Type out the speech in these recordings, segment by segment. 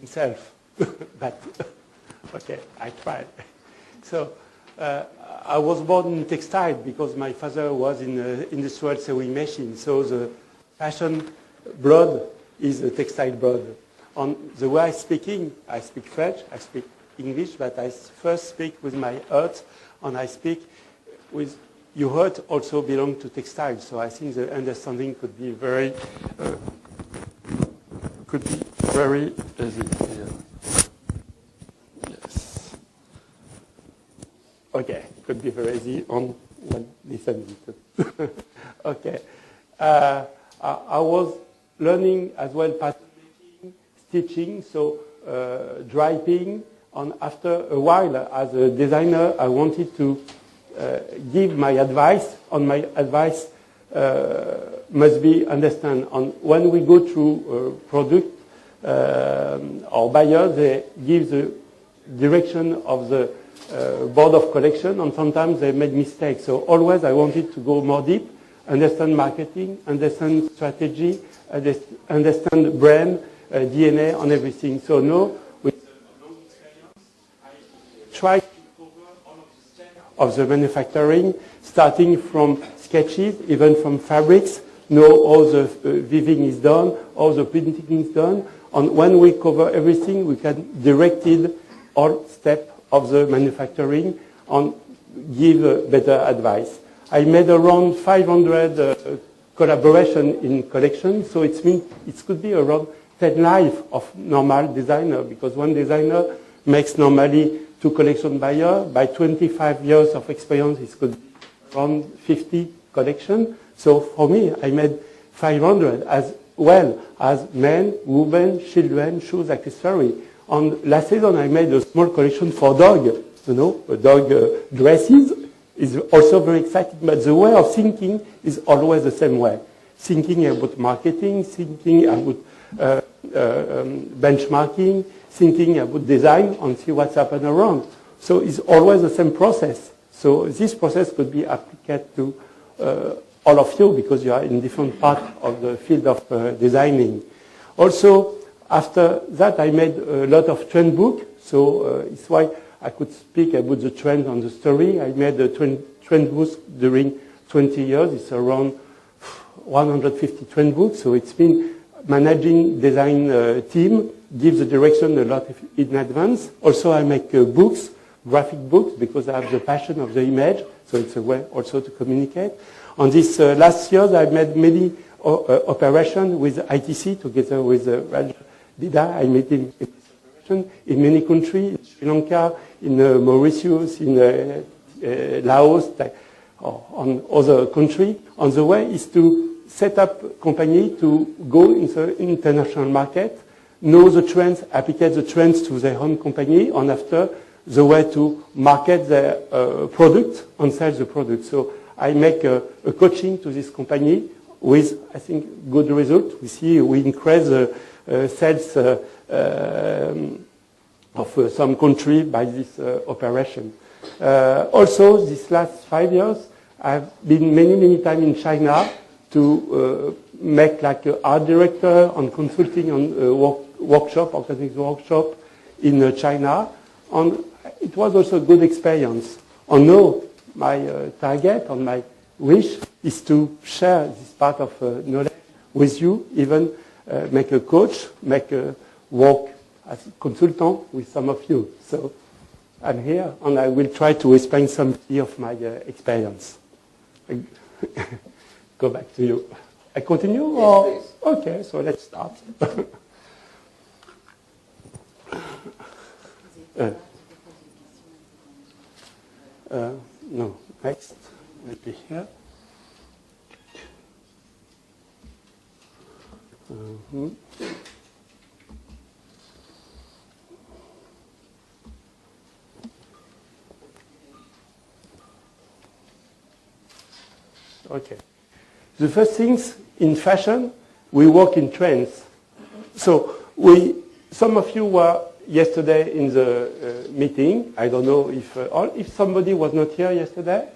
himself. But, okay, I tried. So, I was born in textile because my father was in industrial sewing machine. So the fashion blood is a textile blood. On the way I speak French, I speak English, but I first speak with my heart, and I speak with your heart also belong to textile. So I think the understanding could be very easy. Yeah. Yes. Okay, could be very easy on one listen. Okay. I was learning as well pattern making, stitching, so draping. And after a while, as a designer, I wanted to give my advice, and my advice must be understand. And when we go through product, our buyer, they give the direction of the board of collection, and sometimes they make mistakes. So always I wanted to go more deep, understand marketing, understand strategy, understand brand, DNA, and everything. So now, with a long experience, I try to cover all of the steps of the manufacturing, starting from sketches, even from fabrics, know how the weaving is done, how the printing is done. And when we cover everything, we can direct it all steps of the manufacturing and give better advice. I made around 500 collaboration in collection, so it means it could be around 10 life of normal designer, because one designer makes normally 2 collection buyer. By 25 years of experience, it could be around 50 collection. So for me, I made 500 as well as men, women, children, shoes, accessory. And last season, I made a small collection for dog. You know, dog dresses is also very exciting, but the way of thinking is always the same way. Thinking about marketing, thinking about benchmarking, thinking about design, and see what's happened around. So it's always the same process. So this process could be applied to all of you, because you are in different parts of the field of designing. Also, after that, I made a lot of trend book. So it's why I could speak about the trend and the story. I made a trend book during 20 years. It's around 150 trend books. So it's been managing design team, gives the direction a lot in advance. Also, I make books, graphic books, because I have the passion of the image. So it's a way also to communicate. On this last year, I made many operations with ITC together with Raj Dida. I made him in many countries, in Sri Lanka, in Mauritius, in Laos, on other countries. On the way is to set up a company to go in the international market, know the trends, apply the trends to their own company, and after the way to market their product and sell the product. So I make a coaching to this company with, I think, good result. We see we increase sales of some country by this operation. Also, this last 5 years, I've been many times in China to make like an art director and consulting on workshop, organizing workshop in China. And it was also a good experience. And now, my target and my wish is to share this part of knowledge with you, even make a coach, make a work as a consultant with some of you. So I'm here, and I will try to explain some of my experience. Go back to you. I continue? Or? Yes, please. Okay, so let's start. No, next. Let me here. Okay. The first things in fashion, we work in trends. So some of you were yesterday in the meeting. I don't know if somebody was not here yesterday.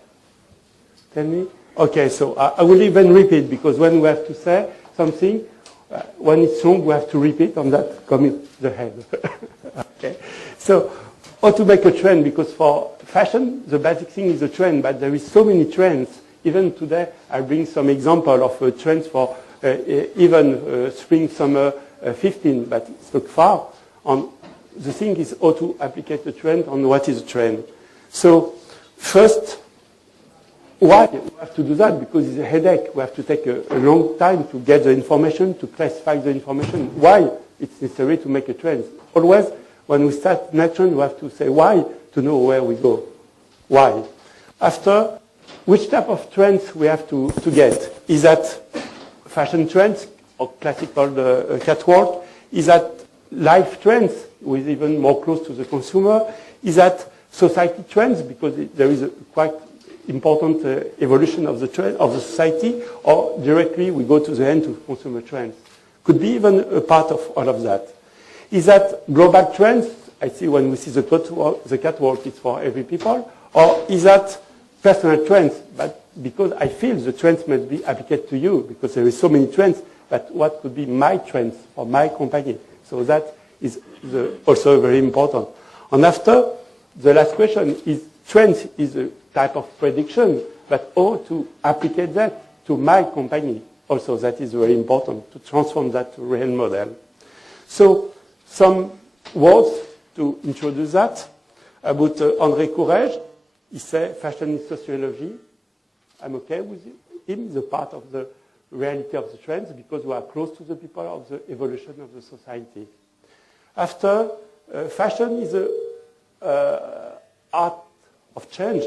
Tell me. Okay, so I will even repeat, because when we have to say something, when it's wrong, we have to repeat, and that commits the head. Okay. So, how to make a trend? Because for fashion, the basic thing is a trend, but there is so many trends. Even today, I bring some example of trends for even spring, summer 15, but it's not far. And the thing is how to applicate the trend on what is a trend. So, first, why we have to do that? Because it's a headache. We have to take a long time to get the information, to classify the information. Why it's necessary to make a trend? Always, when we start an action, we have to say why to know where we go. Why? After, which type of trends we have to get? Is that fashion trends or classical catwalk? Is that life trends with even more close to the consumer? Is that society trends because there is a quite important evolution of the trend of the society, or directly we go to the end to consumer trends? Could be even a part of all of that. Is that global trends? I see when we see the catwalk, it's for every people. Or is that personal trends? But because I feel the trends must be applied to you, because there is so many trends, but what could be my trends for my company? So that is also very important. And after, the last question is, trends is a type of prediction, but how to apply that to my company? Also, that is very important, to transform that to a real model. So, some words to introduce that about André Courrèges. He said fashion is sociology. I'm okay with him. He's a part of the reality of the trends because we are close to the people of the evolution of the society. After, fashion is a art of change,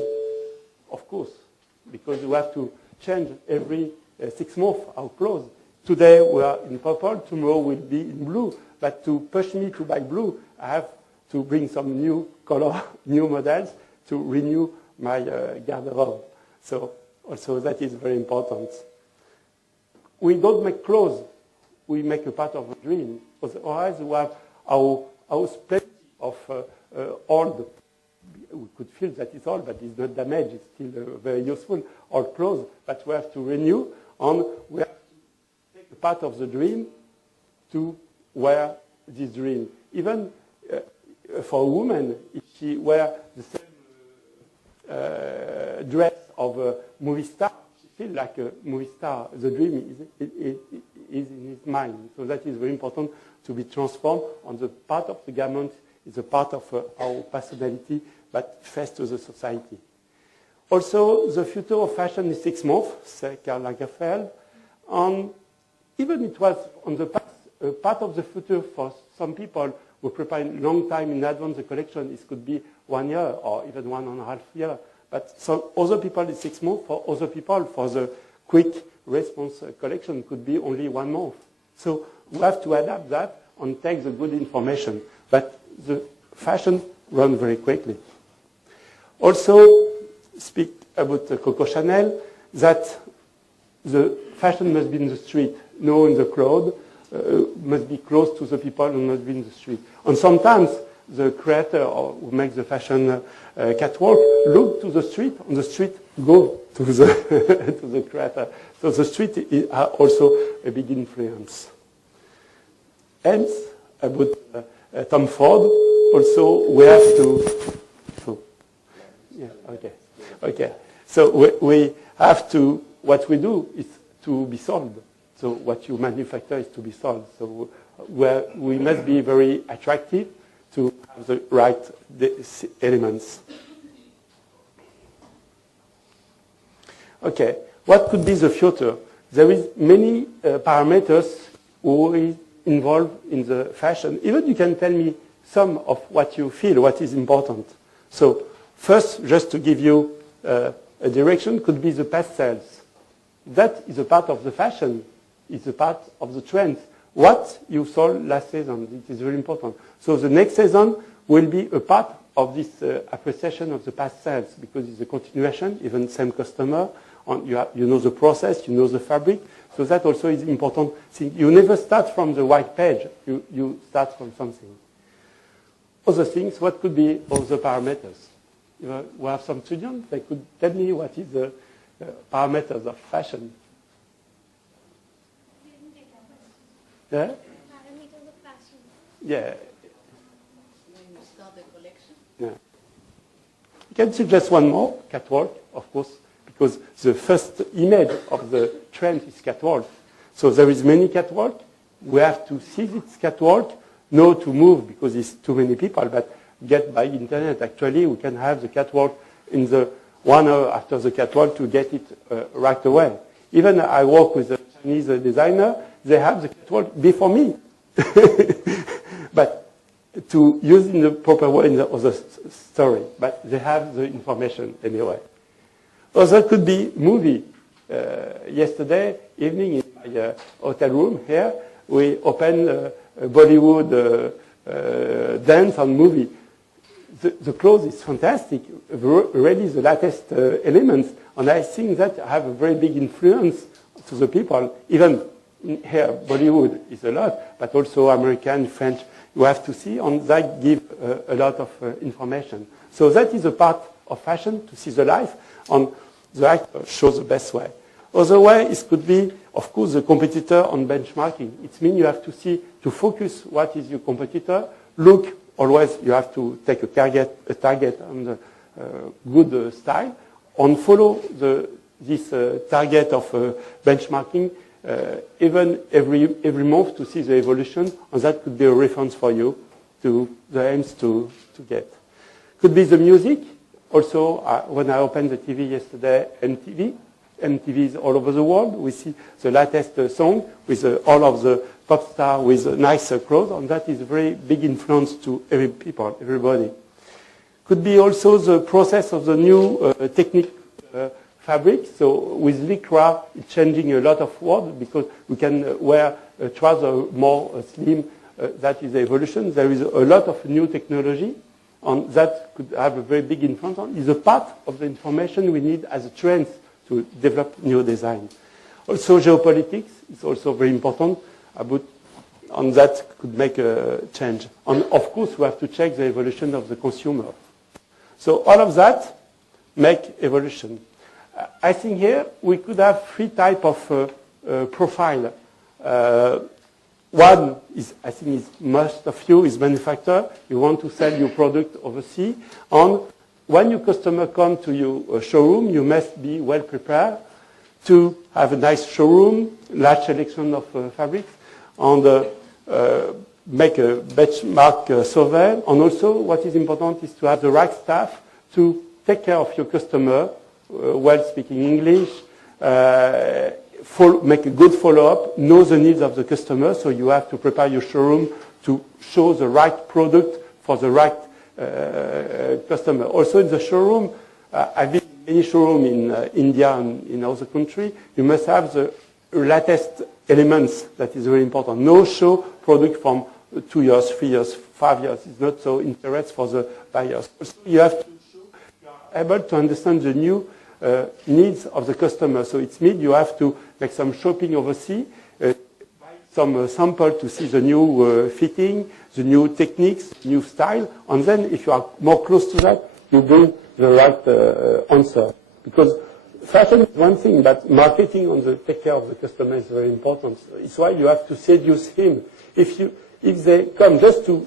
of course, because we have to change every 6 months our clothes. Today we are in purple, tomorrow we'll be in blue. But to push me to buy blue, I have to bring some new color, new models to renew my garderobe. So also that is very important. We don't make clothes. We make a part of a dream. Otherwise, we have our plenty of old. We could feel that it's old, but it's not damaged. It's still very useful, old clothes. But we have to renew, and we have to take a part of the dream to wear this dream. Even for a woman, if she wears the same dress of a movie star, she feels like a movie star. The dream is in his mind. So that is very important to be transformed. On the part of the garment is a part of our personality, but face to the society. Also, the future of fashion is 6 months, said Karl Lagerfeld. And even it was on the past, part of the future for some people who prepare a long time in advance the collection. It could be 1 year or even 1.5 years. But some other people it's 6 months. For other people, for the quick response collection, could be only 1 month. So we have to adapt that and take the good information. But the fashion runs very quickly. Also, speak about Coco Chanel, that the fashion must be in the street, no in the crowd. Must be close to the people and must be in the street. And sometimes the creator who makes the fashion catwalk look to the street, and the street go to the to the creator. So the street is also a big influence. Hence, about Tom Ford, also we have to. So, yeah, okay. So we have to. What we do is to be sold. So what you manufacture is to be sold. So we must be very attractive to have the right elements. Okay, what could be the future? There is many parameters who is involved in the fashion. Even you can tell me some of what you feel, what is important. So first, just to give you a direction, could be the pastels. That is a part of the fashion. It's a part of the trend. What you sold last season, it is very important. So the next season will be a part of this appreciation of the past sales because it's a continuation, even same customer. You know the process, you know the fabric. So that also is important thing. You never start from the white page. You start from something. Other things, what could be other parameters? We have some students, they could tell me what is the parameters of fashion. Yeah? Yeah. When you start the collection? Yeah. You can see just one more, catwalk, of course, because the first image of the trend is catwalk. So there is many catwalk. We have to see this catwalk, know to move because it's too many people, but get by internet. Actually, we can have the catwalk in the 1 hour after the catwalk to get it right away. Even I work with a Chinese designer, they have the catwalk before me. But to use in the proper way in the other story, but they have the information anyway. Other could be movie. Yesterday evening in my hotel room here, we opened a Bollywood dance and movie. The clothes is fantastic, really the latest elements, and I think that have a very big influence to the people. Even here, Bollywood is a lot, but also American, French, you have to see, and that give a lot of information. So that is a part of fashion, to see the life, and the actor shows the best way. Other way, it could be, of course, the competitor on benchmarking. It means you have to see, to focus what is your competitor, look, always you have to take a target on the good style, and follow this target of benchmarking even every month to see the evolution, and that could be a reference for you to the aims to get. Could be the music. Also, when I opened the TV yesterday, MTV is all over the world. We see the latest song with all of the pop stars with nice clothes, and that is a very big influence to everybody. Could be also the process of the new technique fabric. So with Lycra, it's changing a lot of words because we can wear trousers more slim. That is the evolution. There is a lot of new technology, and that could have a very big influence on. It's a part of the information we need as a trend to develop new design. Also, geopolitics is also very important, and that could make a change. And of course, we have to check the evolution of the consumer. So all of that make evolution. I think here we could have 3 types of profile. One is, I think most of you is manufacturer. You want to sell your product overseas. And when your customer comes to your showroom, you must be well prepared to have a nice showroom, large selection of fabrics, and make a benchmark survey. And also, what is important is to have the right staff to take care of your customer, well speaking English, make a good follow-up, know the needs of the customer, so you have to prepare your showroom to show the right product for the right customer. Also in the showroom, I've been in many showrooms in India and in other countries, you must have the latest elements. That is very important. No show product from 2 years, 3 years, 5 years. It's not so interesting for the buyers. Also, you have to show you are able to understand the new needs of the customer. So it means you have to make some shopping overseas, buy some sample to see the new fitting, the new techniques, new style, and then if you are more close to that, you bring the right answer. Because fashion is one thing, but marketing and the take care of the customer is very important. So it's why you have to seduce him. If they come just to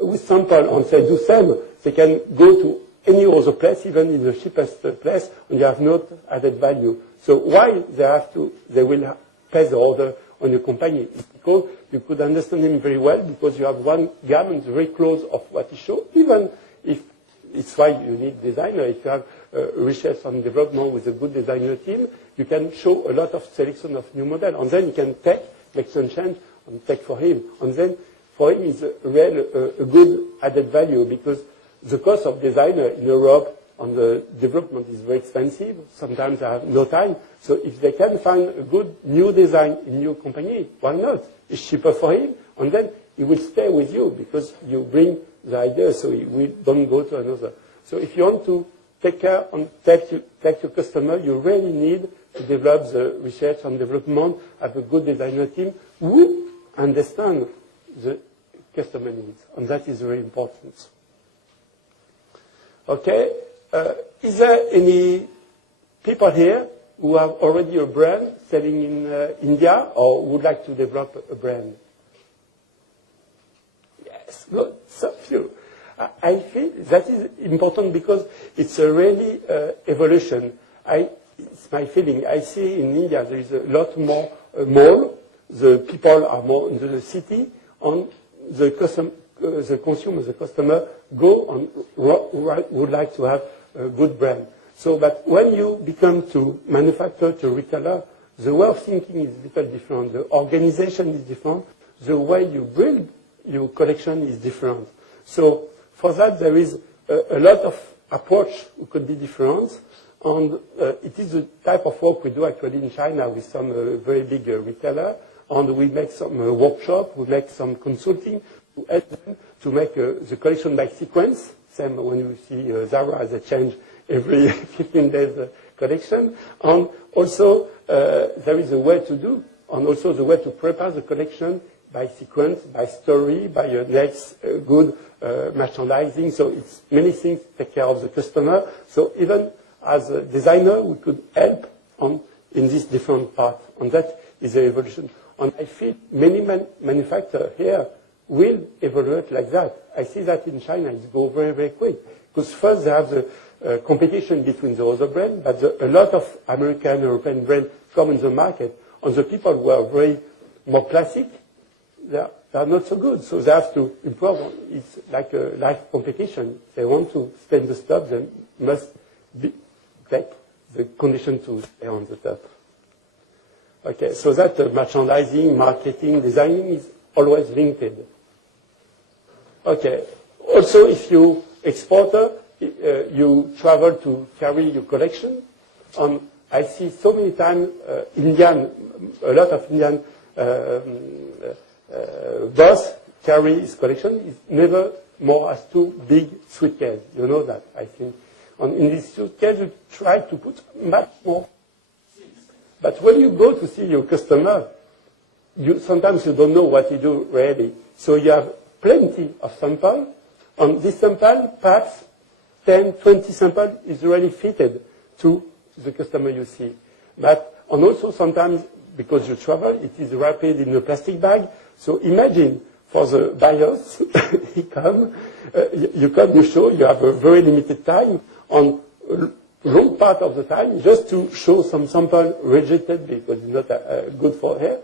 with sample and say do same, they can go to any other place, even in the cheapest place, and you have not added value. So why they will place the order on your company? It's because you could understand him very well, because you have one garment very close of what he shows, even if it's why you need designer. If you have research and development with a good designer team, you can show a lot of selection of new model, and then you can make some change and take for him. And then for him is a good added value, because the cost of designer in Europe on the development is very expensive. Sometimes I have no time. So if they can find a good new design in your company, why not? It's cheaper for him, and then he will stay with you because you bring the idea, so he will don't go to another. So if you want to take care and take your customer, you really need to develop the research and development, have a good designer team who understand the customer needs, and that is very important. Okay, is there any people here who have already a brand selling in India or would like to develop a brand? yes, good, so few. I feel that is important because it's a really evolution. It's my feeling. I see in India there is a lot more mall. The people are more in the city, and the consumer, the customer, go and would like to have a good brand. So, but when you become to manufacturer, to retailer, the way of thinking is a little different. The organization is different. The way you build your collection is different. So, for that, there is a lot of approach that could be different. And it is the type of work we do actually in China with some very big retailer. And we make some workshop, we make some consulting to help them to make the collection by sequence. Same when you see Zara as a change every 15 days collection. And also there is a way to do, and also the way to prepare the collection by sequence, by story, by your next good merchandising. So it's many things to take care of the customer. So even as a designer, we could help in this different part. And that is the evolution. And I feel many manufacturers here will evaluate like that. I see that in China, it goes very, very quick. Because first they have the competition between the other brands, but a lot of American, European brands come in the market. And the people who are very more classic, they are not so good. So they have to improve. It's like a life competition. They want to stay in the top, they must take the condition to stay on the top. Okay, so that merchandising, marketing, designing is always linked. Okay, also if you exporter, you travel to carry your collection. I see so many times a lot of Indian boss carry his collection. It's never more as 2 big suitcases. You know that, I think. And in this suitcase, you try to put much more. But when you go to see your customer, sometimes you don't know what you do really. So you have plenty of samples. On this sample, perhaps 10, 20 samples is really fitted to the customer you see. And also sometimes, because you travel, it is wrapped in a plastic bag. So imagine for the buyers, you show, you have a very limited time on long part of the time just to show some sample rejected because it's not good for hair,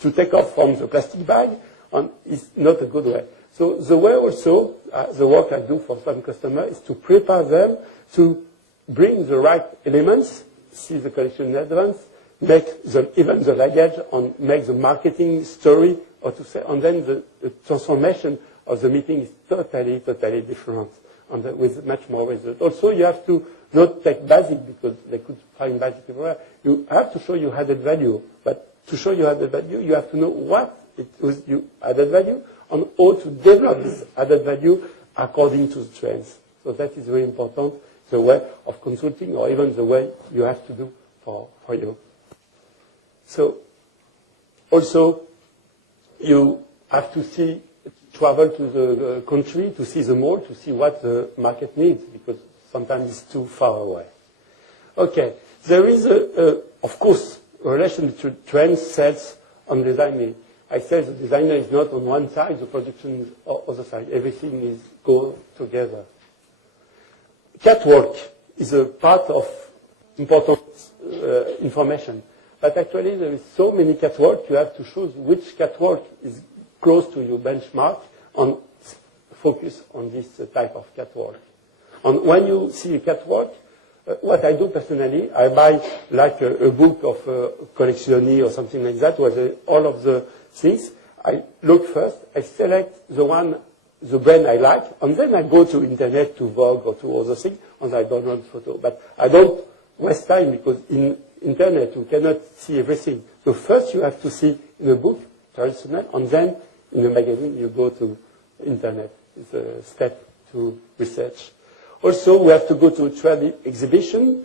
to take off from the plastic bag, and it's not a good way. So the way also, the work I do for some customers is to prepare them to bring the right elements, see the collection in advance, make even the luggage, and make the marketing story, or to say, and then the transformation of the meeting is totally, totally different, and with much more result. Also, you have to not take basic because they could find basic everywhere. You have to show you added value, but to show you added value, you have to know what it was you added value and how to develop this added value according to the trends. So that is very important, the way of consulting or even the way you have to do for you. So also you have to travel to the country to see the mall, to see what the market needs because sometimes it's too far away. Okay, there is, of course, a relation between trends, sales, and designing. I said the designer is not on one side, the production is on the other side. Everything is go together. Catwalk is a part of important information. But actually, there is so many catwalk, you have to choose which catwalk is close to your benchmark and focus on this type of catwalk. And when you see a catwalk, what I do personally, I buy like a book of collectionning or something like that, where all of the things, I look first, I select the brand I like, and then I go to internet, to Vogue or to other things, and I download photo. But I don't waste time because in internet you cannot see everything. So first you have to see in a book, traditional, and then in a magazine you go to internet. It's a step to research. Also, we have to go to a trade exhibition.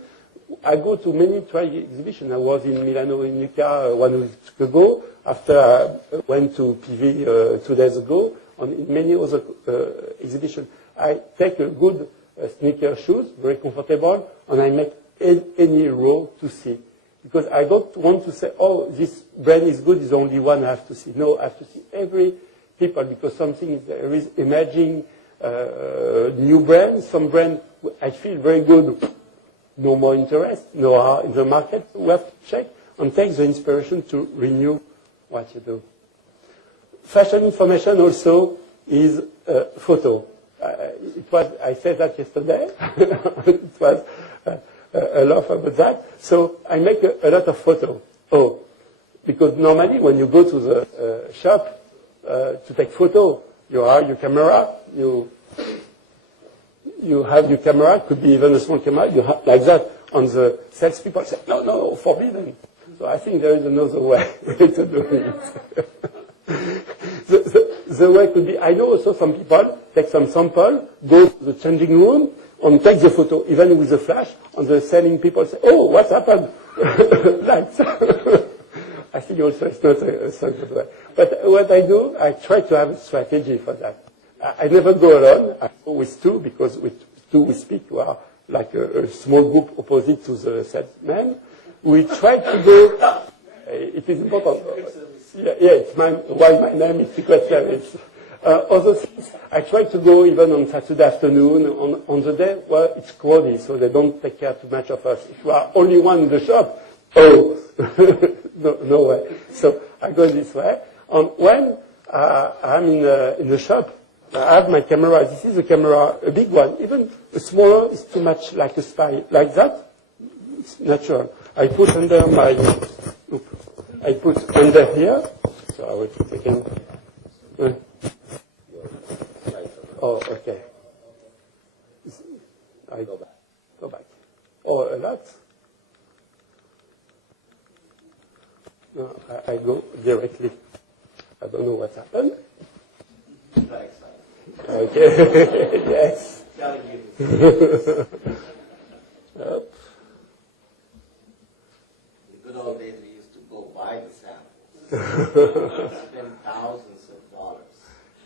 I go to many trade exhibitions. I was in Milano in Lucca 1 week ago. After I went to PV 2 days ago. And in many other exhibitions, I take a good sneaker shoes, very comfortable, and I make any row to see. Because I don't want to say, oh, this brand is good, it's the only one I have to see. No, I have to see every people because there is emerging new brands. Some brands I feel very good, no more interest, no in the market. We have to check and take the inspiration to renew what you do. Fashion information also is photo. I said that yesterday. It was a lot about that. So I make a lot of photo. Because normally when you go to the shop to take photo, you have your camera, you have your camera, could be even a small camera, you have like that. On the salespeople say, no, forbidden. So I think there is another way to do it. The way could be, I know also some people take some sample, go to the changing room, and take the photo, even with the flash, and the selling people say, what's happened? Like that. I think also it's not a good way. But what I do, I try to have a strategy for that. I never go alone. I go with two, because with two we speak. We are like a small group opposite to the salesman. We try to go. It is important. Yeah, it's why my name is Secret Service. Other things, I try to go even on Saturday afternoon, on the day where it's crowded, so they don't take care too much of us. If you are only one in the shop, no way. So I go this way. And when I'm in the shop, I have my camera. This is a camera, a big one. Even a smaller is too much like a spy. Like that, it's natural. I put under my, I put under here. So I will put again. Okay. I go back. A lot. No, I go directly. I don't know what happened. Okay. Yes. Yep. In the good old days, we used to go buy the samples, spend thousands of dollars.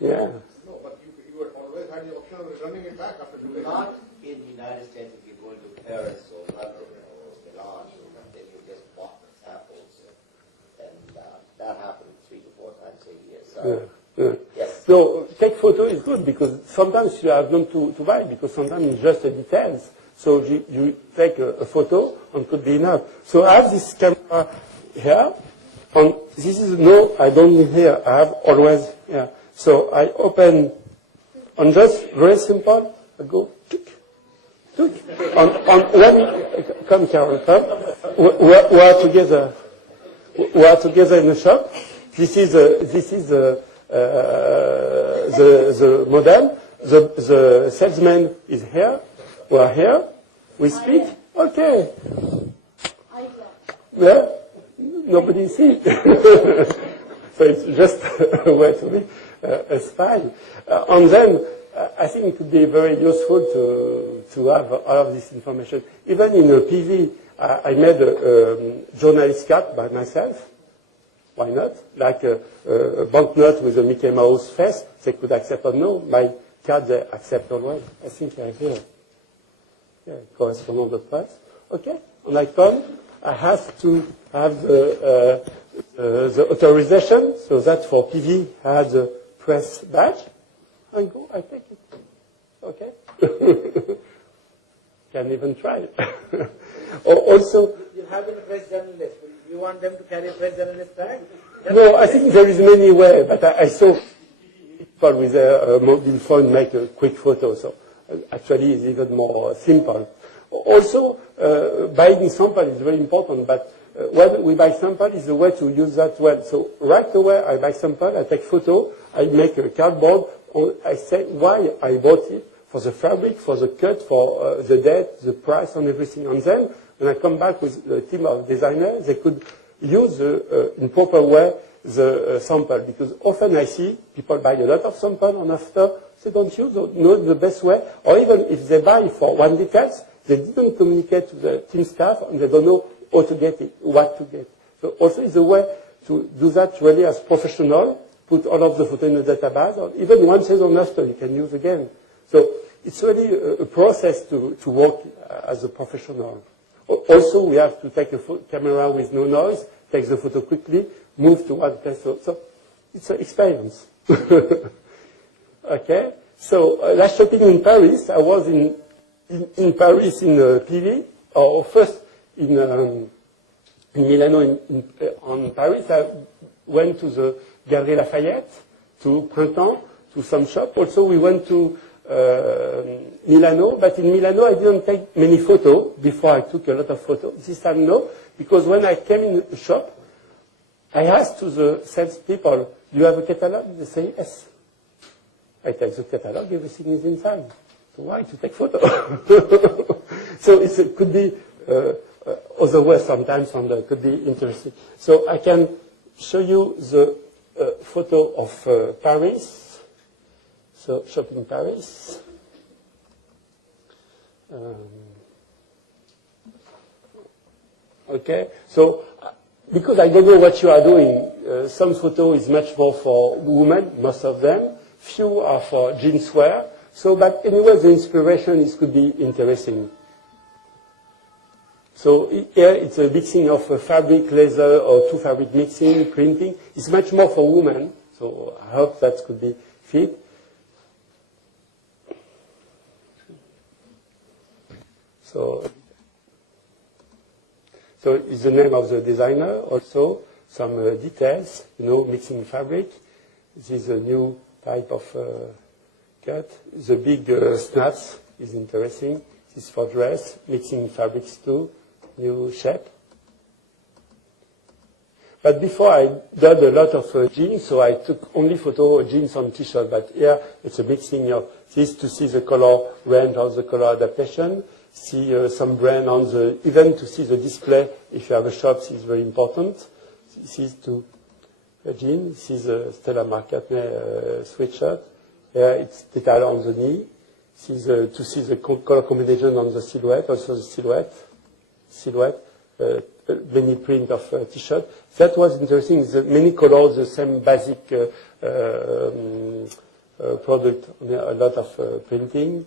Yeah. No, but you would always had the option of returning it back after doing it. Not in the United States if you're going to Paris or London or Milan, then you just bought the samples. And that happened 3 to 4 times a year. So, yes. So take photo is good because sometimes you have not to buy because sometimes it's just the details. So you take a photo and could be enough. So I have this camera here, and this is I don't need here. I have always here. So I open, and just very simple. I go tick, tick, and when come Carol, come. We are together. We are together in the shop. This is the model. The salesman is here. We are here. We speak. Okay. Yeah. Nobody sees. So it's just a way to be a spy. And then I think it would be very useful to have all of this information. Even in a PV, I made a journalist card by myself. Why not? Like a banknote with a Mickey Mouse face, they could accept or no. My card, they accept always. I think I here. Yeah, correspondent of press. Okay, and I come. I have to have the authorization, so that for PV, I have the press badge. I go, I take it. Okay? Can even try it. Also, you have been a press journalist. You want them to carry a press journalist tag? No, I think there is many ways, but I saw people with a mobile phone make a quick photo, so actually it's even more simple. Also, buying sample is very important, but when we buy sample is a way to use that well. So right away I buy sample, I take photo, I make a cardboard, I say why I bought it, for the fabric, for the cut, for the date, the price and everything. And then when I come back with the team of designers, they could use in proper way the sample, because often I see people buy a lot of sample and after they don't use or know the best way, or even if they buy for one details, they didn't communicate to the team staff and they don't know how to get it, what to get. So also it's a way to do that really as professional, put all of the photo in a database, or even 1 season after you can use again. So it's really a process to work as a professional. Also, we have to take a camera with no noise, take the photo quickly, move to one place. So it's an experience. Okay, so last shopping in Paris, I was in Paris in PV, or first in Milano on Paris. I went to the Galerie Lafayette, to Printemps, to some shop. Also, we went to Milano, but in Milano, I didn't take many photos. Before, I took a lot of photos. This time, no, because when I came in the shop, I asked to the salespeople, "Do you have a catalog?" They say, "Yes." I take the catalog, everything is inside. So why to take photo? So it could be other ways sometimes, and could be interesting. So I can show you the photo of Paris. So shopping Paris. Okay, so because I don't know what you are doing, some photo is much more for women, most of them. Few are for jeanswear. So, but anyway, the inspiration could be interesting. So here it's a mixing of fabric, leather, or two fabric mixing, printing. It's much more for women. So I hope that could be fit. So it's the name of the designer. Also some details, mixing fabric. This is a new type of cut. The big snaps is interesting. This is for dress, mixing fabrics too, new shape. But before I did a lot of jeans, so I took only photo of jeans on t-shirt. But here it's a mixing of this to see the color range or the color adaptation. See some brand on the, even to see the display. If you have a shop, this is very important. This is to jean. This is a Stella McCartney sweatshirt. It's detail on the knee. This is to see the color combination on the silhouette, also the silhouette, many print of t-shirt. That was interesting. The many colors, the same basic product. A lot of printing.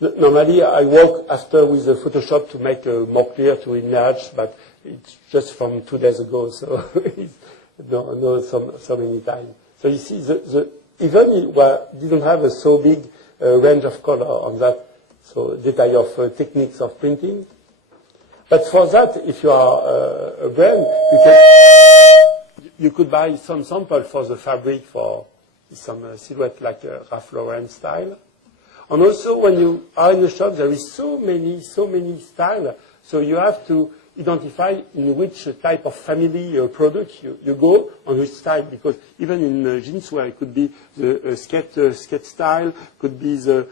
Normally, I work after with the Photoshop to make more clear to enlarge, but it's just from 2 days ago, so it's no so many times. So you see, even it didn't have a so big range of color on that, so detail of techniques of printing. But for that, if you are a brand, you could buy some sample for the fabric for some silhouette like Ralph Lauren style. And also, when you are in the shop, there is so many styles. So you have to identify in which type of family product you go, on which style. Because even in jeanswear, it could be the skate style, could be the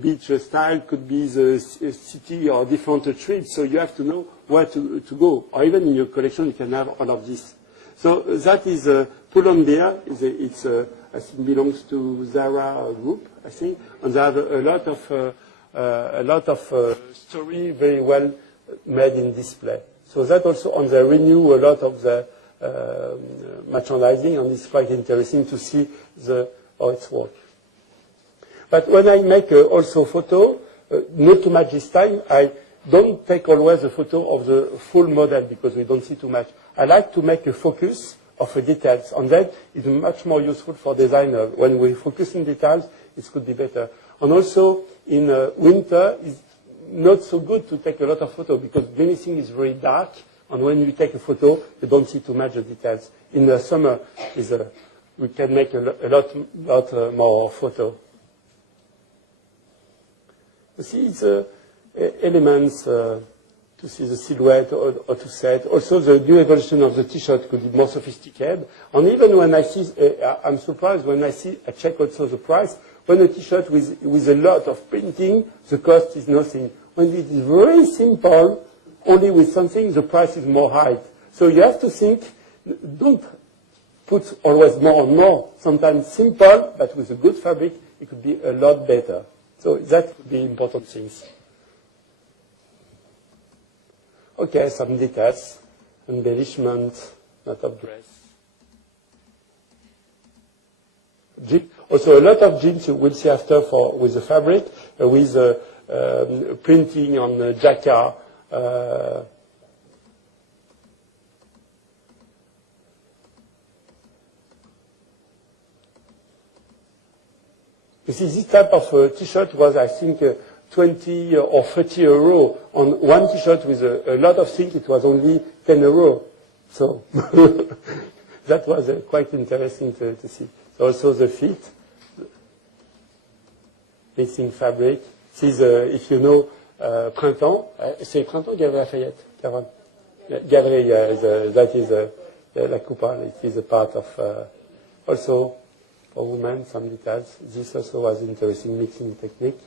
beach style, could be the city or different trades. So you have to know where to go. Or even in your collection, you can have all of this. So that is Pull&Bear. It's I think belongs to Zara group, I think, and they have a lot of story very well made in display. So that also, and they renew a lot of the merchandising, and it's quite interesting to see how it's work. But when I make also photo, not too much this time, I don't take always a photo of the full model because we don't see too much. I like to make a focus of the details, and that is much more useful for designer. When we focus in details, it could be better. And also, in winter, it's not so good to take a lot of photos because many things is very dark, and when you take a photo, you don't see too much the details. In the summer, we can make a lot more photo. You see the elements to see the silhouette or to set. Also, the new evolution of the T-shirt could be more sophisticated. And even when I see, I'm surprised when I check also the price. When a T-shirt with a lot of printing, the cost is nothing. When it is very simple, only with something, the price is more high. So you have to think, don't put always more and more. Sometimes simple, but with a good fabric, it could be a lot better. So that could be important things. Okay, some details, embellishment, not of dress. Also, a lot of jeans you will see after with the fabric, with printing on jacquard. You see, this type of T-shirt was, I think, 20 or 30 euro. On one T-shirt with a lot of things, it was only 10 euro. So that was quite interesting to see. So also the fit, missing fabric. This is, if you know, Printemps. C'est Printemps, Galerie Lafayette, Caron. Galerie, that is La Coupole. It is a part of, also for women, some details. This also was interesting mixing technique.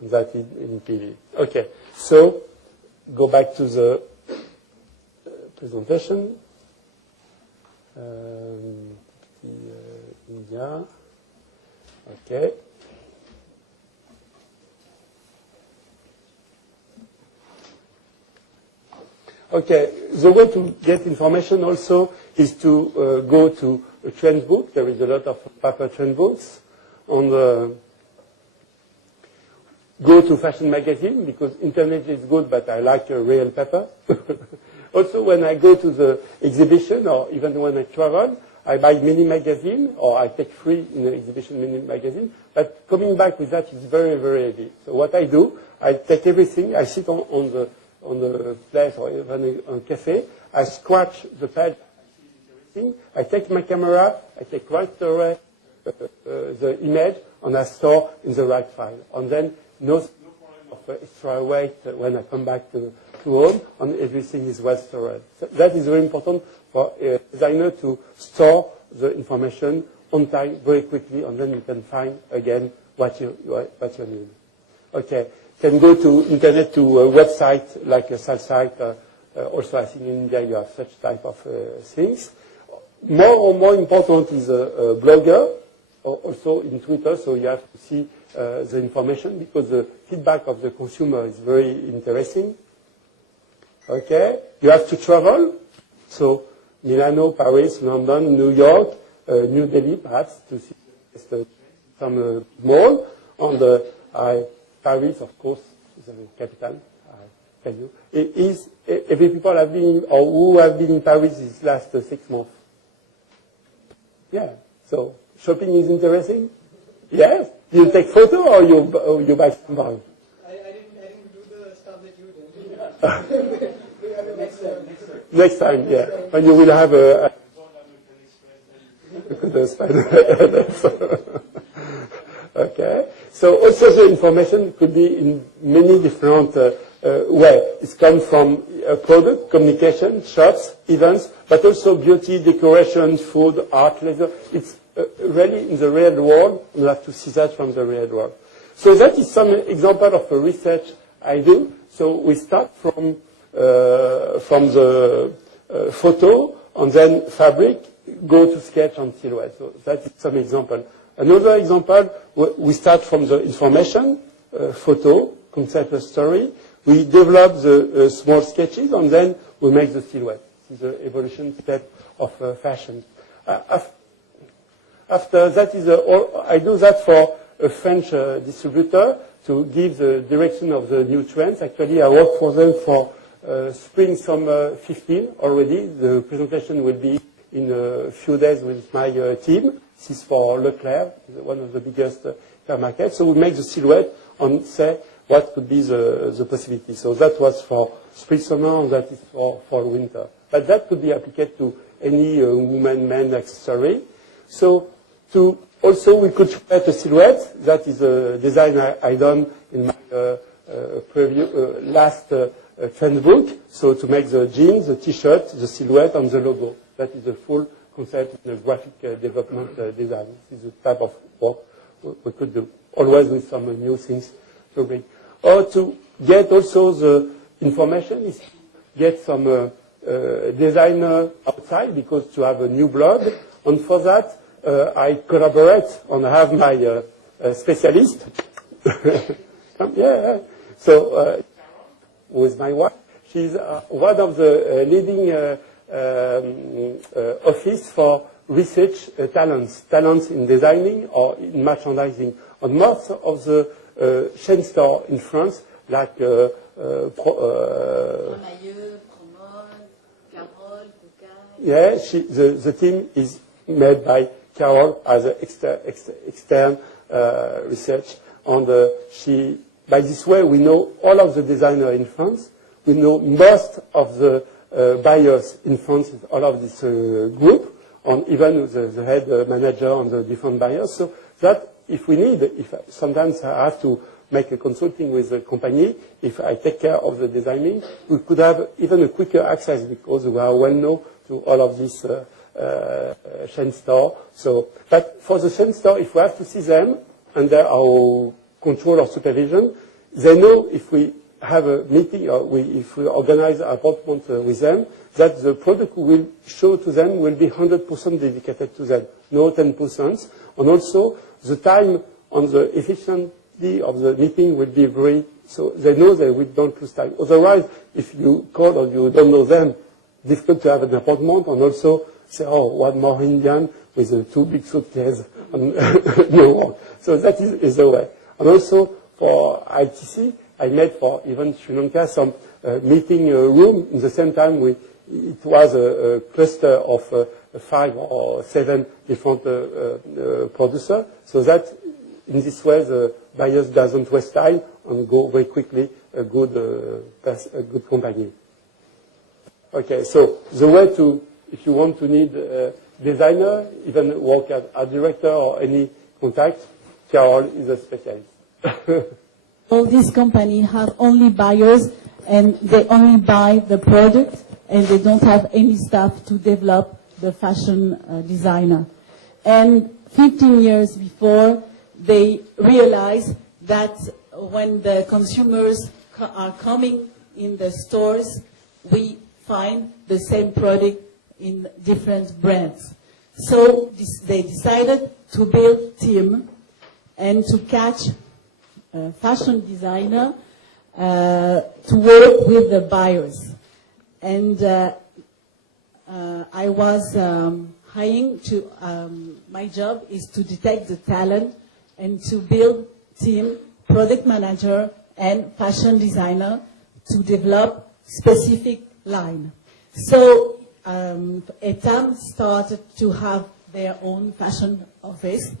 That in PV. Okay, so go back to the presentation. India. Okay. Okay, the way to get information also is to go to a trend book. There is a lot of paper trend books. On the go to fashion magazine, because internet is good, but I like a real paper. Also, when I go to the exhibition, or even when I travel, I buy mini magazine, or I take free in the exhibition mini magazine. But coming back with that is very, very heavy. So what I do, I take everything, I sit on the place or even on a cafe, I scratch the page, I take my camera, I take right the image, and I store in the right file. And then no problem of extra weight when I come back to home, and everything is well stored. So that is very important for a designer to store the information on time very quickly, and then you can find again what you need. Okay, you can go to internet to a website like a sell site. Also, I think in India you have such type of things. More important is a blogger, also in Twitter, so you have to see the information because the feedback of the consumer is very interesting. Okay, you have to travel, so Milano, Paris, London, New York, New Delhi, perhaps to see some mall. And Paris, of course, is the capital. I tell you, every people have been or who have been in Paris these last 6 months. Yeah, so shopping is interesting. Yes. You take photo or you buy something? I didn't do the stuff that you did. Next time, yeah. When you will have a okay. So also the information could be in many different ways. It comes from product, communication, shops, events, but also beauty, decoration, food, art, leisure. It's really in the real world. You have to see that from the real world. So that is some example of a research I do. So we start from the photo, and then fabric, go to sketch and silhouette. So that is some example. Another example, we start from the information, photo, concept, story. We develop the small sketches, and then we make the silhouette. This is the evolution step of fashion. After that I do that for a French distributor to give the direction of the new trends. Actually, I work for them for spring, summer 15 already. The presentation will be in a few days with my team. This is for Leclerc, one of the biggest supermarkets. So we make the silhouette and say what could be the possibility. So that was for spring, summer, and that is for winter. But that could be applied to any woman, man accessory. So also we could create a silhouette. That is a design I done in my last trend book. So to make the jeans, the T-shirt, the silhouette, and the logo. That is the full concept in the graphic development design. This is the type of work we could do, always with some new things to bring. Or to get also the information is to get some designer outside, because to have a new blog. And for that, I collaborate and have my specialist. Yeah. So with my wife, she's one of the leading office for research talents in designing or in merchandising. And most of the chain store in France, like yeah, the team is made by Carol as an external research. And by this way, we know all of the designers in France. We know most of the buyers in France, all of this group, and even the head manager and the different buyers. So that if we need, if sometimes I have to make a consulting with a company, if I take care of the designing, we could have even a quicker access because we are well known to all of this chain store. So, but for the chain store, if we have to see them under our control or supervision, they know if we have a meeting or if we organize an appointment with them, that the product we will show to them will be 100% dedicated to them, no 10%. And also, the time on the efficiency of the meeting will be very, so they know that we don't lose time. Otherwise, if you call or you don't know them, difficult to have an appointment, and also say, oh, one more Indian with 2 big suitcases, and no more. So that is the way. And also, for ITC, I made for even Sri Lanka some meeting room. In the same time, it was a cluster of 5 or 7 different producers, so that in this way the buyers doesn't waste time and go very quickly a good company. Okay, so the way to, if you want to need a designer, even work as a director or any contact, Carol is a specialist. All these companies have only buyers and they only buy the product and they don't have any staff to develop the fashion designer. And 15 years before, they realized that when the consumers are coming in the stores, we find the same product in different brands. So they decided to build a team and to catch a fashion designer to work with the buyers. And I was hiring to, my job is to detect the talent and to build team, product manager and fashion designer to develop specific line. So Etam started to have their own fashion office,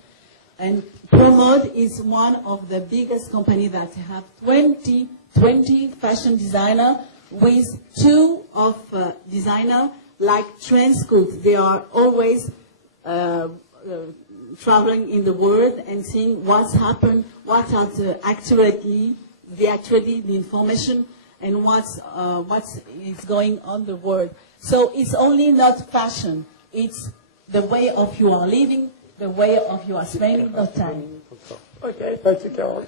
and Promode is one of the biggest companies that have 20 fashion designer with 2 of designer like Trendscoot. They are always traveling in the world and seeing what's happened, what are the information, and what is going on in the world. So it's only not fashion; it's the way of you are living, the way of you are spending your time. Okay, thank you, Carol.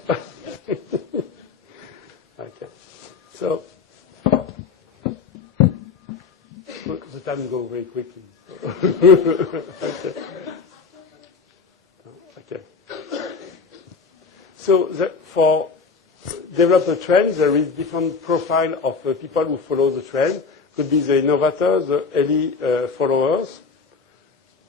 Okay, so the time goes very quickly. Okay. Okay. So for develop a trend, there is different profile of people who follow the trend. Could be the innovators, the early followers,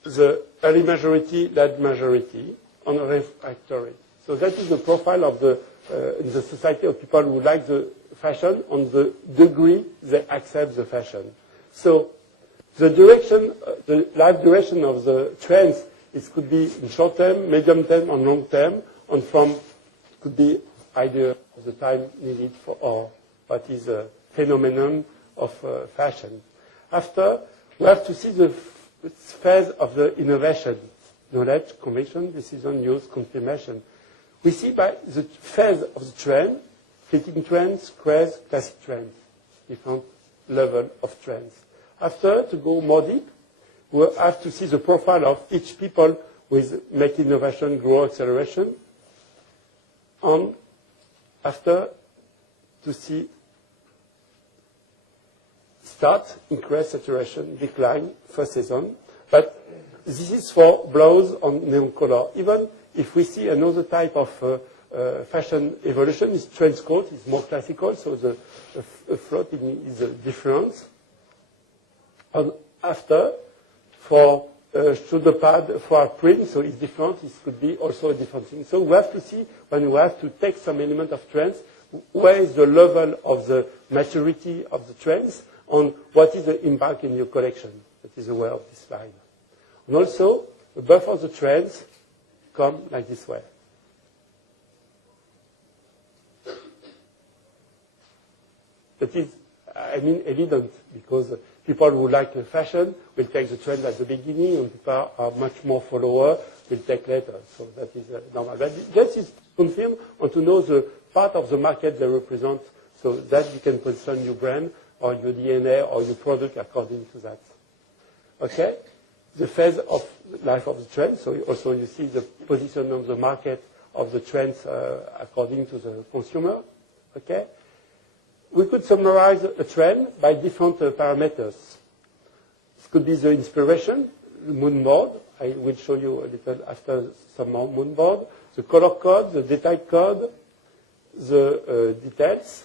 the early majority, led majority, and refractory. So that is the profile of in the society of people who like the fashion on the degree they accept the fashion. So the direction, the life duration of the trends, it could be in short term, medium term, and long term, and could be either of the time needed for or what is a phenomenon of fashion. After, we have to see the phase of the innovation, knowledge, conviction, decision, use, confirmation. We see by the phase of the trend, fitting trends, craze, classic trends, different level of trends. After, to go more deep, we have to see the profile of each people with make innovation, grow, acceleration. And after, to see start, increase, saturation, decline, first season. But this is for blouse on neon color. Even if we see another type of fashion evolution, is trench coat, is more classical, so the floating is a difference. And after, for shoulder pad, for a print, so it's different. It could be also a different thing. So we have to see, when we have to take some element of trends, where is the level of the maturity of the trends, and what is the impact in your collection. That is aware of this slide. And also, above all the trends come like this way. that is, I mean, evident, because people who like fashion will take the trend at the beginning, and people are much more follower will take later. So that is normal. But just is to confirm and to know the part of the market they represent, so that you can position your brand or your DNA or your product according to that. Okay? The phase of life of the trend. So also you see the position on the market of the trends according to the consumer. Okay? We could summarize a trend by different parameters. This could be the inspiration, the mood board. I will show you a little after some more mood board. The color code, the detail code, the details,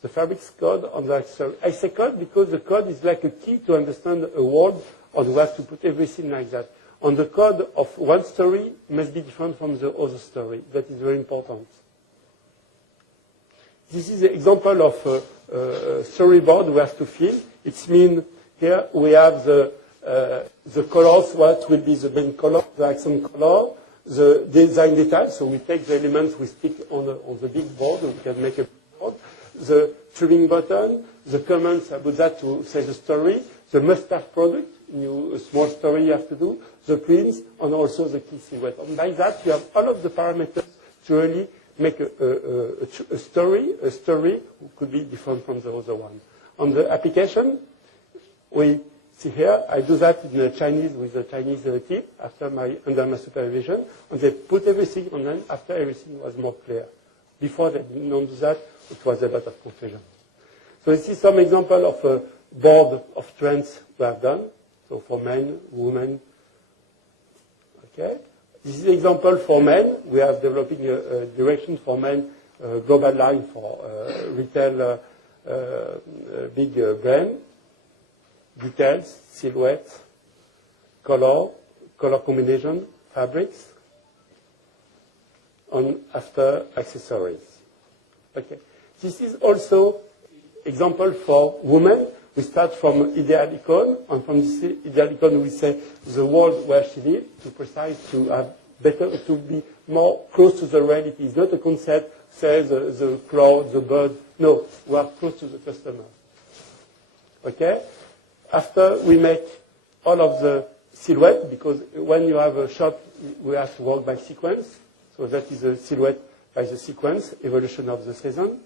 the fabrics code, and the accessory. I say code because the code is like a key to understand a world, and we have to put everything like that. And the code of one story must be different from the other story. That is very important. This is an example of a storyboard we have to fill. It means here we have the colors, what will be the main color, the accent color, the design details. So we take the elements we stick on the big board, and we can make a board. The trimming button, the comments about that to say the story, the must-have product, a small story you have to do, the prints, and also the key silhouette. And by that, you have all of the parameters to really make a story could be different from the other one. On the application, we see here, I do that in the Chinese with the Chinese team under my supervision, and they put everything, and then after everything was more clear. Before they didn't do that, it was a lot of confusion. So this is some example of a board of trends we have done. So for men, women, okay. This is an example for men. We are developing a direction for men, global line for retail big brand. Details, silhouette, color combination, fabrics, and after accessories. Okay. This is also example for women. We start from ideal icon, and from this ideal icon we say the world where she lives, to have better, to be more close to the reality. It's not a concept, say the cloud, the bird. No, we are close to the customer. Okay? After we make all of the silhouette, because when you have a shot, we have to work by sequence. So that is a silhouette by the sequence, evolution of the season.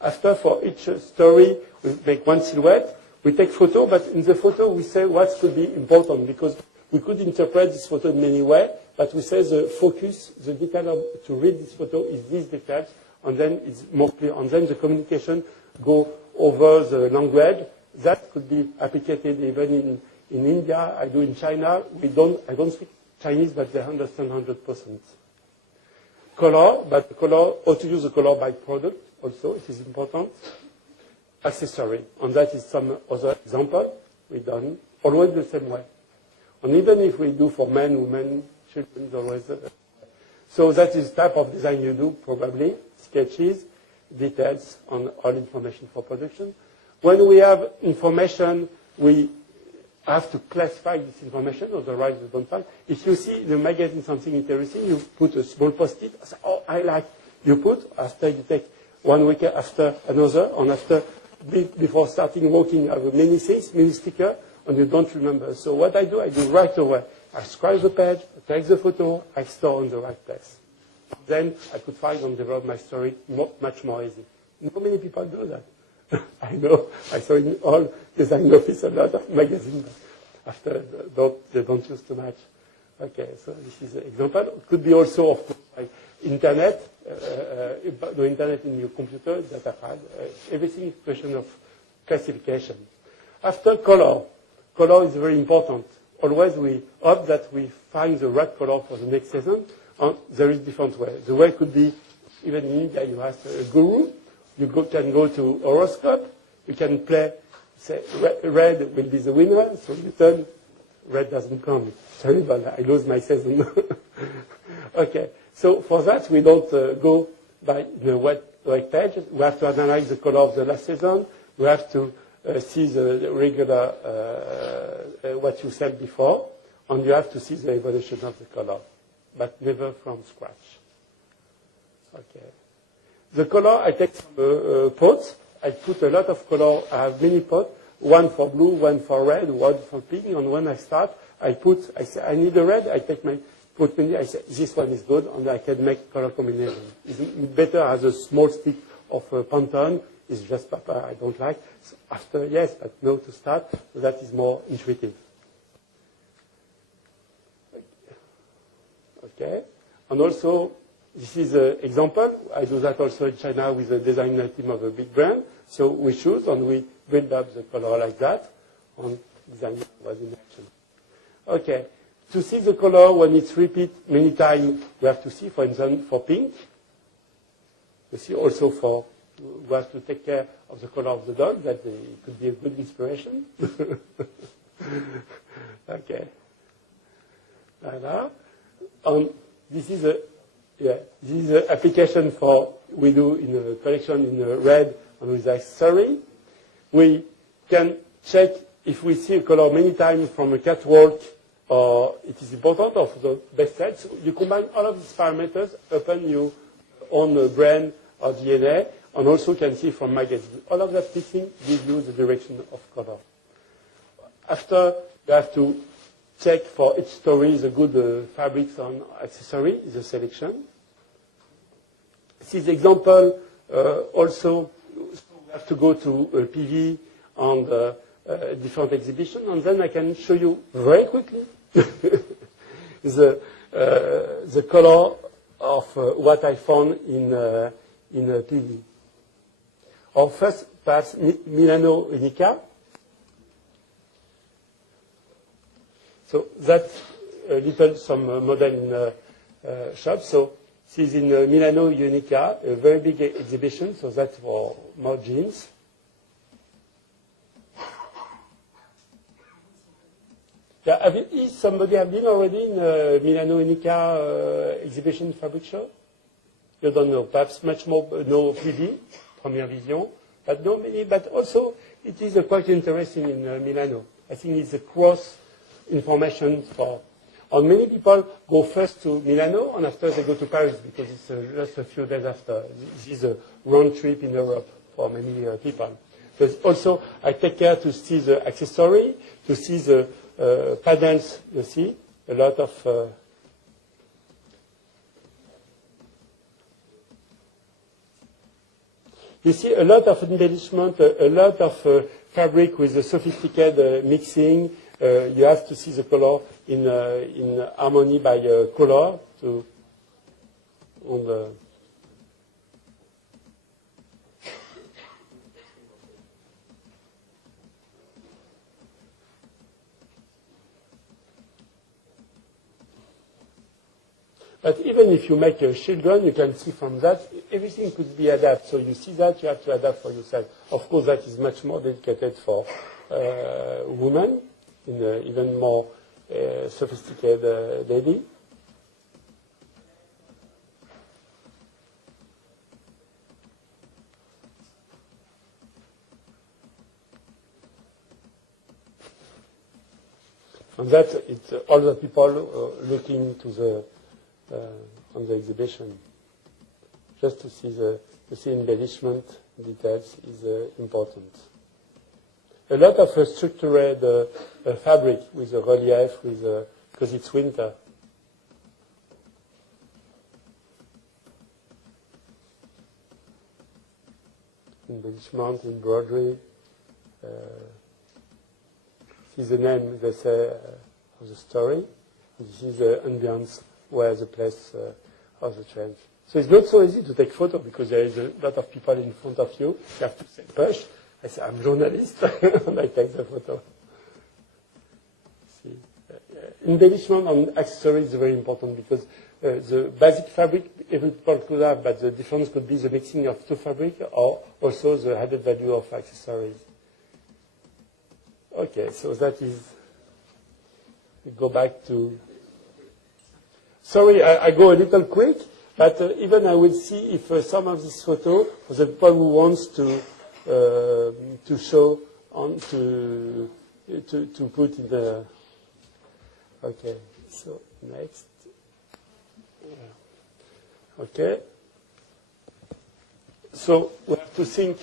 After, for each story, we make one silhouette. We take photo, but in the photo we say what could be important, because we could interpret this photo in many ways, but we say the focus, the detail to read this photo is these details, and then it's more clear. And then the communication go over the language. That could be applicated even in India. I do in China. I don't speak Chinese, but they understand 100%. Color, but color, how to use the color by product also, it is important. Accessory, and that is some other example we done always the same way. And even if we do for men, women, children, it's always so that is type of design you do, probably sketches, details, and all information for production. When we have information, we have to classify this information, otherwise we don't find. If you see in the magazine something interesting, you put a small post-it. Oh, I like. You put, after you take 1 week after another, and after, before starting working, I have many things, many stickers, and you don't remember. So what I do right away. I scribe the page, I take the photo, I store in the right place. Then I could find and develop my story much more easy. Not many people do that. I know, I saw in all design office a lot of magazines, but after they don't use too much. Okay, so this is an example. It could be also, of course, like internet, the internet in your computer, data file, everything is a question of classification. After color is very important. Always we hope that we find the right color for the next season, and there is different ways. The way could be, even in India, you ask a guru, you can go to horoscope, you can play, say, red will be the winner, so you turn, red doesn't come. It's terrible, I lose my season. Okay, so for that we don't go by the white page. We have to analyze the color of the last season. We have to see the regular, what you said before, and you have to see the evolution of the color, but never from scratch. Okay. The color, I take some pots. I put a lot of color. I have many pots, one for blue, one for red, one for pink. And when I start, I say, I need a red. I take put many. I say, this one is good, and I can make color combination. It's better as a small stick of Pantone. It's just papa I don't like. So after, yes, but no to start. So that is more intuitive. Okay. And also, this is an example. I do that also in China with a designer team of a big brand. So we choose and we build up the color like that. And designer was in action. Okay. To see the color when it's repeated many times, we have to see, for instance, for pink. You see also for, we have to take care of the color of the dog. That it could be a good inspiration. Okay. Voilà. This is an application for, we do in a collection in a red and with accessory. We can check if we see a color many times from a catwalk, or it is important, or for the best set. So you combine all of these parameters, open your own brand or DNA, and also can see from magazine. All of that mixing gives you the direction of color. After, you have to check for each story the good fabrics and accessory, the selection. This example also, we have to go to PV and different exhibition, and then I can show you very quickly the color of what I found in PV. Or first, perhaps Milano Unica. So that's a little some model in shop. So this is in Milano Unica, a very big exhibition. So that's for more jeans. Yeah, is somebody have been already in Milano Unica exhibition fabric show? You don't know. Perhaps much more no 3D, Première Vision, but no many. But also it is quite interesting in Milano. I think it's a cross information for. And many people go first to Milano and after they go to Paris because it's just a few days after. This is a round trip in Europe for many people. But also I take care to see the accessory, to see the panels. You see a lot of. You see a lot of embellishment, a lot of fabric with a sophisticated mixing. You have to see the color in harmony by color. But even if you make a children, you can see from that, everything could be adapted. So you see that, you have to adapt for yourself. Of course, that is much more dedicated for women, in even more sophisticated lady. And that, it's all the people looking to the on the exhibition, just to see embellishment details is important. A lot of structured fabric with a relief, because it's winter. Embellishment, embroidery. This is the name, they say, of the story. This is the ambience where the place of the change. So it's not so easy to take photo because there is a lot of people in front of you. You have to say, push. I say, I'm a journalist, and I take the photo. See. Embellishment on accessories is very important because the basic fabric every people could have, but the difference could be the mixing of two fabric or also the added value of accessories. Okay, so that is, we go back to, sorry, I go a little quick, but even I will see if some of this photo, for the people who wants to show on, to put in the, okay, so next. Okay. So we have to think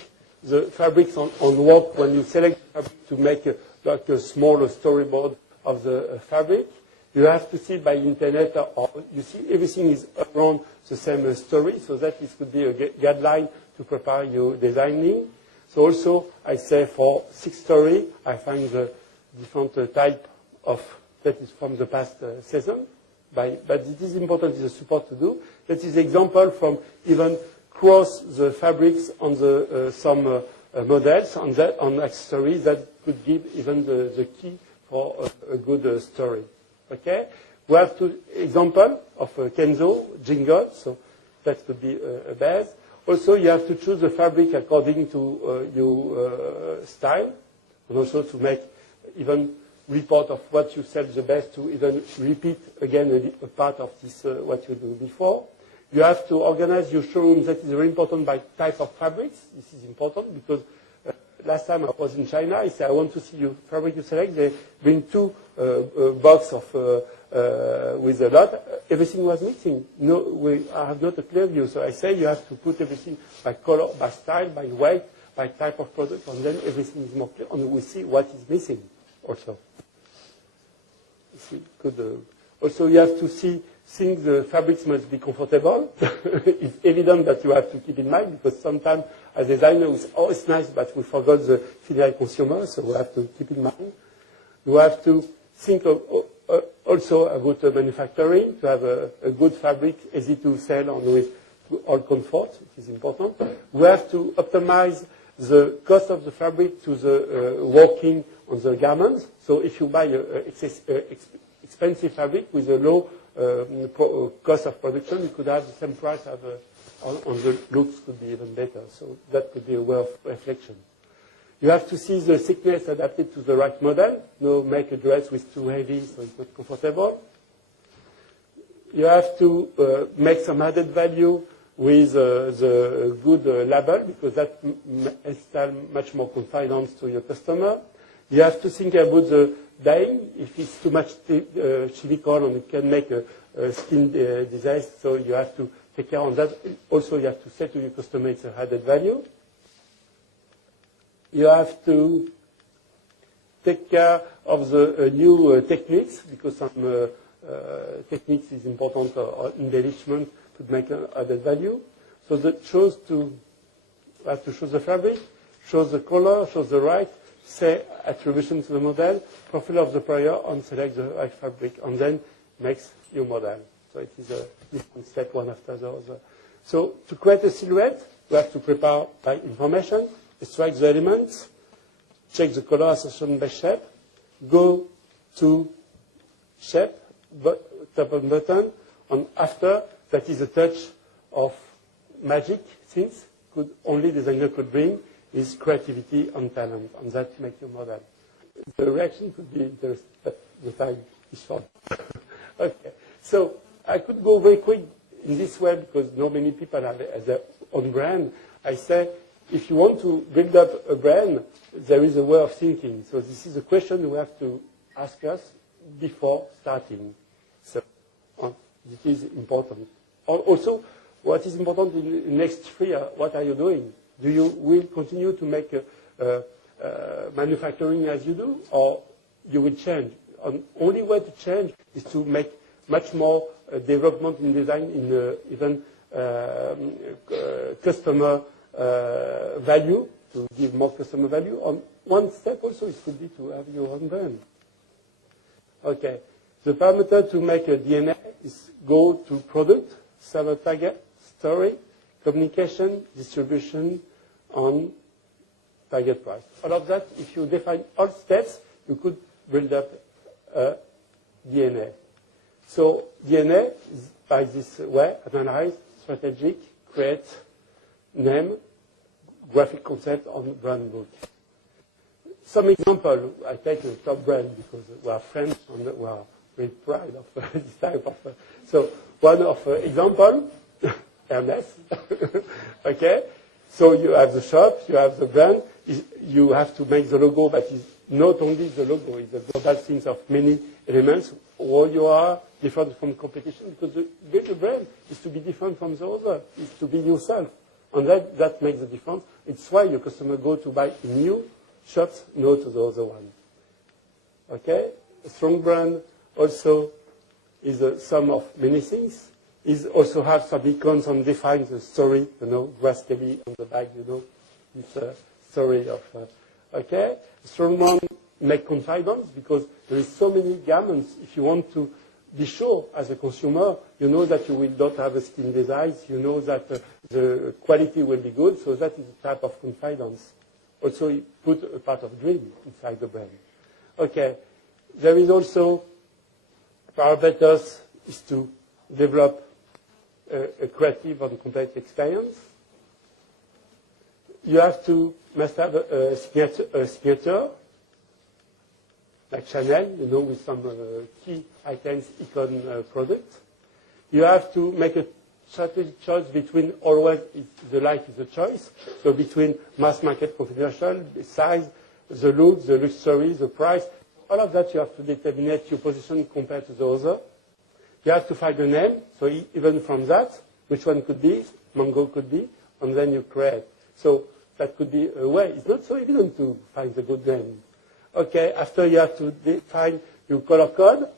the fabrics on work when you select the fabric to make like a small storyboard of the fabric. You have to see it by internet, or you see everything is around the same story, so that this could be a guideline to prepare your designing. So also, I say for 6 story, I find the different type of, that is from the past season. But it is important, is a support to do. That is example from even cross the fabrics on the some models on accessories that could give even the key for a good story. Okay, we have 2 examples of Kenzo jingle, so that could be a base. Also, you have to choose the fabric according to your style, and also to make even report of what you sell the best, to even repeat again a part of this what you do before. You have to organize your showroom. That is very important by type of fabrics. This is important because last time I was in China, I said I want to see your fabric you select. They bring 2 box of with a lot. Everything was missing. No, I have not a clear view. So I say you have to put everything by color, by style, by weight, by type of product, and then everything is more clear, and we see what is missing also. Also, you have to see things, the fabrics must be comfortable. It's evident that you have to keep in mind, because sometimes as a designer, we say, oh, it's nice, but we forgot the final consumer, so we have to keep in mind. You have to think also about manufacturing, to have a good fabric, easy to sell, and with all comfort, which is important. We have to optimize the cost of the fabric to the working on the garments. So if you buy expensive fabric with a low cost of production, you could have the same price on the looks could be even better. So that could be a way of reflection. You have to see the thickness adapted to the right model. No, make a dress with too heavy, so it's not comfortable. You have to make some added value with the good label, because that instills much more confidence to your customer. You have to think about the dyeing. If it's too much silicone, and it can make a skin disease, so you have to take care of that. Also, you have to say to your customer it's an added value. You have to take care of the new techniques, because some techniques is important, or embellishment to make added value. So that shows have to show the fabric, shows the color, shows the right, say attribution to the model, profile of the prior, and select the right fabric, and then makes your model. So it is a different step one after the other. So to create a silhouette, we have to prepare by information, extract the elements, check the color association by shape, go to shape, top and bottom, and after, that is a touch of magic things only designer could bring, is creativity and talent, and that makes your model. The reaction could be interesting, but the time is short. Okay, so I could go very quick in this way, because not many people have their own brand. I say, if you want to build up a brand, there is a way of thinking. So this is a question we have to ask us before starting. So it is important. Also, what is important in the next 3 years, what are you doing? Do you will continue to make manufacturing as you do, or you will change? The only way to change is to make much more development in design, in even customer value, to give more customer value. On one step also, it could be to have your own brand. Okay. The parameter to make a DNA is go to product, server target, story, communication, distribution, on target price. All of that, if you define all steps, you could build up a DNA. So DNA is by this way, analyze, strategic, create, name, graphic concept on brand book. Some example, I take the top brand because we are French and we are very proud of this type of. So one of example, Hermes. Okay. So you have the shop, you have the brand. You have to make the logo, but it's not only the logo; it's the global things of many elements. Or you are different from competition, because the build a brand is to be different from the other. Is to be yourself. And that makes the difference. It's why your customer go to buy in new shops, no to the other one. Okay? A strong brand also is a sum of many things. Is also have some icons and define the story, Grass Kelly on the bag, this story of, okay? A strong brand make confidence because there is so many garments. If you want to be sure as a consumer, you know that you will not have a skin disease, you know that the quality will be good, so that is a type of confidence. Also, you put a part of dream inside the brand. Okay, there is also parameters is to develop a creative and complete experience. You have to must have a signature, like Chanel, with some key items, icon product. You have to make a strategic choice between always the light is a choice. So between mass market confidential, the size, the look, the luxury, the price, all of that you have to determine your position compared to the other. You have to find a name. So even from that, which one could be, Mango could be, and then you create. So that could be a way. It's not so evident to find the good name. Okay, after you have to define your color code,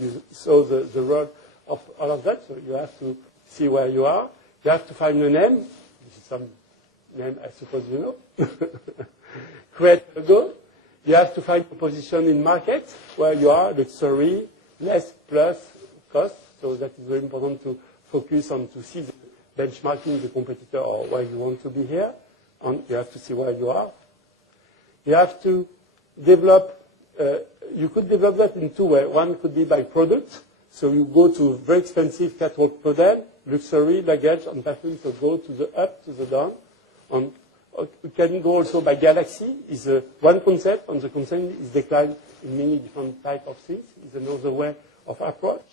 you saw the role of all of that, so you have to see where you are. You have to find a name, which is some name I suppose you know. Create a goal. You have to find a position in market where you are, luxury, less plus cost. So that is very important to focus on to see the benchmarking the competitor or where you want to be here. And you have to see where you are. You have to develop, you could develop that in two ways. One could be by product. So you go to very expensive catwalk model, luxury, luggage, and perfume. So go to the up, to the down. And you can go also by galaxy. Is one concept, and the concept is declined in many different type of things. Is another way of approach.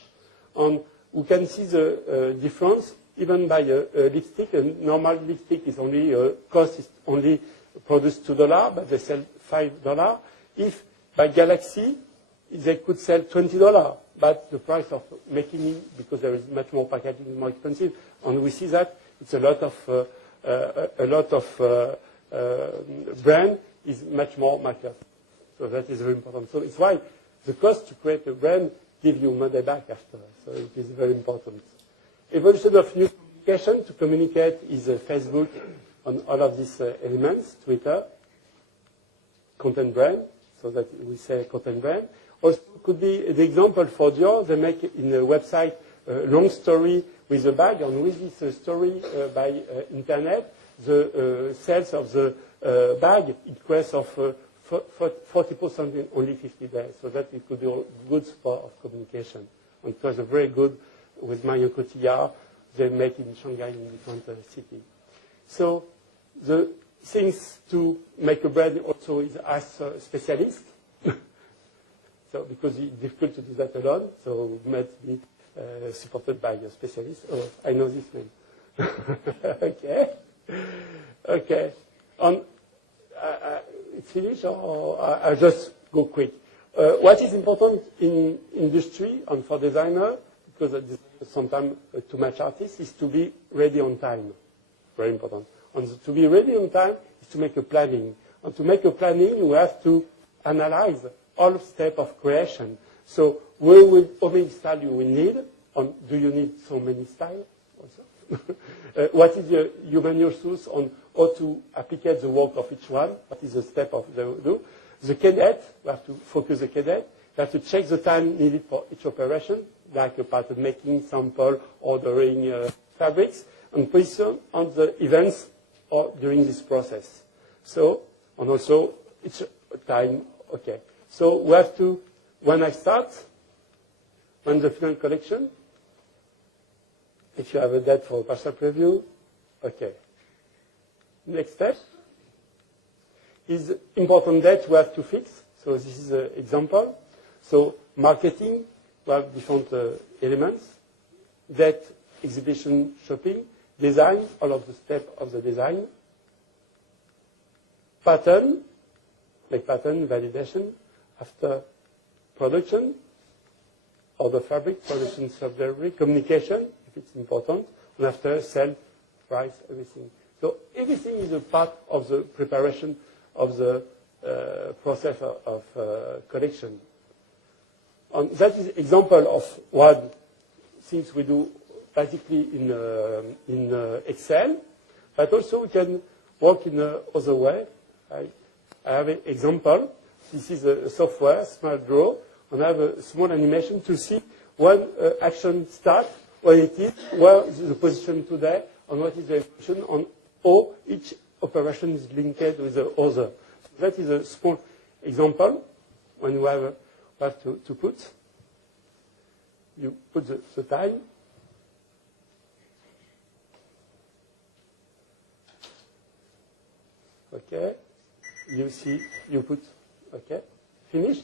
And we can see the difference even by a lipstick. A normal lipstick is only cost is only produced $2, but they sell $5. If by Galaxy, they could sell $20, but the price of making it, because there is much more packaging, is more expensive. And we see that it's a lot of brand is much more market. So that is very important. So it's why the cost to create a brand gives you money back after. So it is very important. Evolution of new communication. To communicate is Facebook on all of these elements, Twitter, content brand. So that we say content brand. Also could be the example for Dior. They make in a website a long story with a bag, and with this story by internet, the sales of the bag increase of 40% in only 50 days. So that it could be a good spot of communication. And it was a very good with Marion Cotillard. They make in Shanghai in different cities. So the things to make a brand also is ask a specialist. So because it's difficult to do that alone, so it might be supported by a specialist. Oh, I know this name. Okay. Okay. It's finished, or I just go quick. What is important in industry and for designer, because sometimes too much artists, is to be ready on time. Very important. And to be ready on time is to make a planning. And to make a planning, you have to analyze all steps of creation. So how many styles you will need, and do you need so many styles also? What is your human resource on how to apply the work of each one? What is the step of the do? The cadet, we have to focus the cadet. You have to check the time needed for each operation, like a part of making, sample, ordering fabrics, and position on the events or during this process. So, and also each time, okay. So we have to, when I start, when the final collection, if you have a date for a partial preview, okay. Next step is important date we have to fix. So this is an example. So marketing, we have different elements. Date, exhibition, shopping, design, all of the steps of the design. Pattern, like pattern validation. After production, or the fabric, production, subdelivery, communication, if it's important, and after sell, price, everything. So everything is a part of the preparation of the process of collection. And that is example of what things we do basically in Excel, but also we can work in another way. I have an example. This is a software, Smart Draw, and I have a small animation to see when action starts, what it is, where is the position today, and what is the equation, on how each operation is linked with the other. That is a small example when you have to put. You put the time. Okay. You see, you put, okay, finished.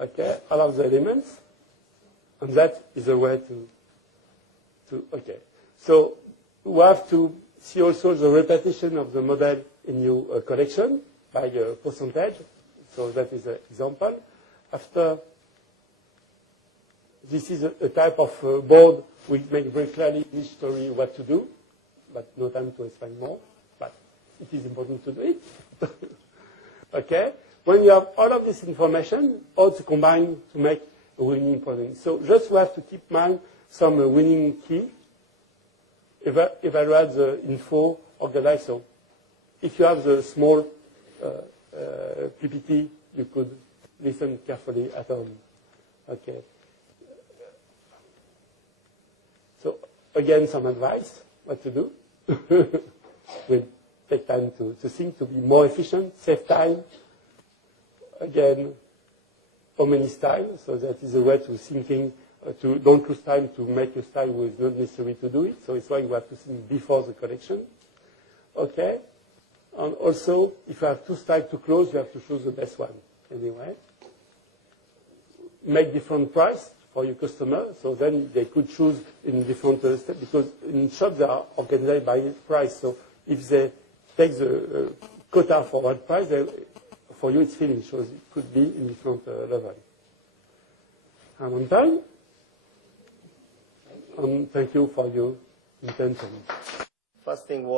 Okay, all of the elements. And that is a way okay. So we have to see also the repetition of the model in your collection by a percentage. So that is an example. After, this is a type of board we make very clearly in each story what to do, but no time to explain more. But it is important to do it. Okay? When you have all of this information, all to combine to make a winning product. So just we have to keep in mind some winning key. Evaluate the info, organize. So if you have the small PPT, you could listen carefully at home. Okay. So again, some advice, what to do. We'll take time to think, to be more efficient, save time. Again, how many styles? So that is a way to thinking, to don't lose time to make a style who is not necessary to do it. So it's why you have to think before the collection. Okay. And also, if you have two styles to close, you have to choose the best one. Anyway. Make different price for your customer, so then they could choose in different steps, because in shops they are organized by price. So if they take the quota for one price, for you it's finished, so it could be in different level. I'm on time. And thank you for your attention. First thing was